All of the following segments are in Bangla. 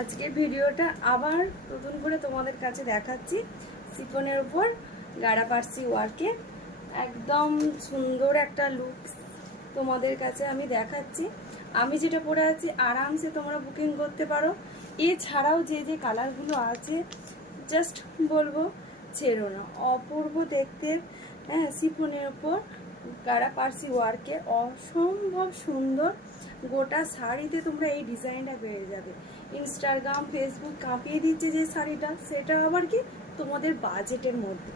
আজকের ভিডিওটা আবার নতুন করে তোমাদের কাছে দেখাচ্ছি শিফনের উপর গাড়া পার্সি ওয়ার্কে একদম সুন্দর একটা লুক তোমাদের কাছে আমি দেখাচ্ছি। আমি যেটা পরে আছি আরামসে তোমরা বুকিং করতে পারো। এছাড়াও যে যে কালারগুলো আছে জাস্ট বলবো ছেড়ো না, অপূর্ব দেখতে। হ্যাঁ, শিফনের উপর গাড়া পার্সি ওয়ার্কে অসম্ভব সুন্দর। গোটা শাড়িতে তোমরা এই ডিজাইনটা পেয়ে যাবে। ইনস্টাগ্রাম ফেসবুক কাঁপিয়ে দিচ্ছে যে শাড়িটা, সেটা আবার কি তোমাদের বাজেটের মধ্যে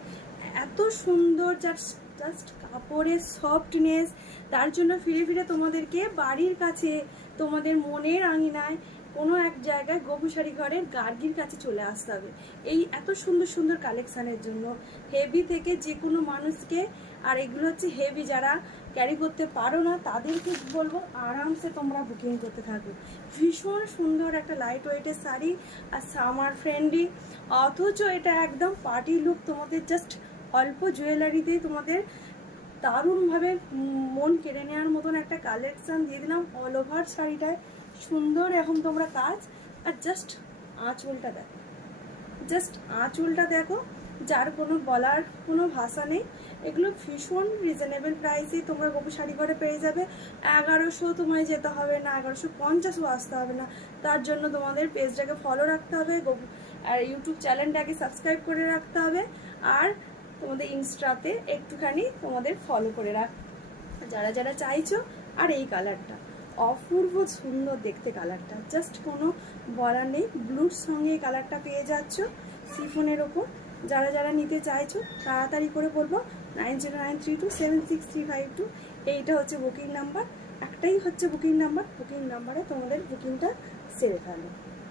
এত সুন্দর। জাস্ট কাপড়ের সফটনেস, তার জন্য ফিরে ফিরে তোমাদেরকে বাড়ির কাছে, তোমাদের মনের আঙিনায় কোনো এক জায়গায় গোপুশাড়ি ঘরের গার্গির কাছে চলে আসতে হবে এই এত সুন্দর সুন্দর কালেকশানের জন্য। হেভি থেকে যে কোনো মানুষকে, আর এগুলো হচ্ছে হেভি যারা ক্যারি করতে পারো না তাদেরকে বলবো আরামসে তোমরা বুকিং করতে থাকো। ভীষণ সুন্দর একটা লাইট ওয়েটের শাড়ি আর সামার ফ্রেন্ডলি, অথচ এটা একদম পার্টি লুক। তোমাদের জাস্ট অল্প জুয়েলারিতেই তোমাদের দারুণভাবে মন কেড়ে নেওয়ার মতন একটা কালেকশান দিয়ে দিলাম। অল ওভার শাড়িটায় সুন্দর এখন তোমরা কাজ। আর জাস্ট আঁচলটা দেখো, জাস্ট আঁচলটা দেখো, যার কোনো বলার কোনো ভাষা নেই। এগুলো ভীষণ রিজনেবল প্রাইসেই তোমরা গোপু শাড়ি ঘরে পেয়ে যাবে। 1100 তোমায় যেতে হবে না, 1150ও আসতে হবে না। তার জন্য তোমাদের পেজটাকে ফলো রাখতে হবে, আর ইউটিউব চ্যানেলটাকে সাবস্ক্রাইব করে রাখতে হবে, আর তোমাদের ইনস্টাতে একটুখানি তোমাদের ফলো করে রাখ যারা যারা চাইছো। আর এই কালারটা অপূর্ব সুন্দর দেখতে, কালারটা জাস্ট কোনো বলার নেই। ব্লুর সঙ্গে এই কালারটা পেয়ে যাচ্ছ শিফনের ওপর। যারা যারা নিতে চাইছো তাড়াতাড়ি করে বলবো 9093276352। এইটা হচ্ছে বুকিং নাম্বার, একটাই হচ্ছে বুকিং নাম্বার। বুকিং নাম্বারে তোমাদের বুকিংটা সেরে ফেলো।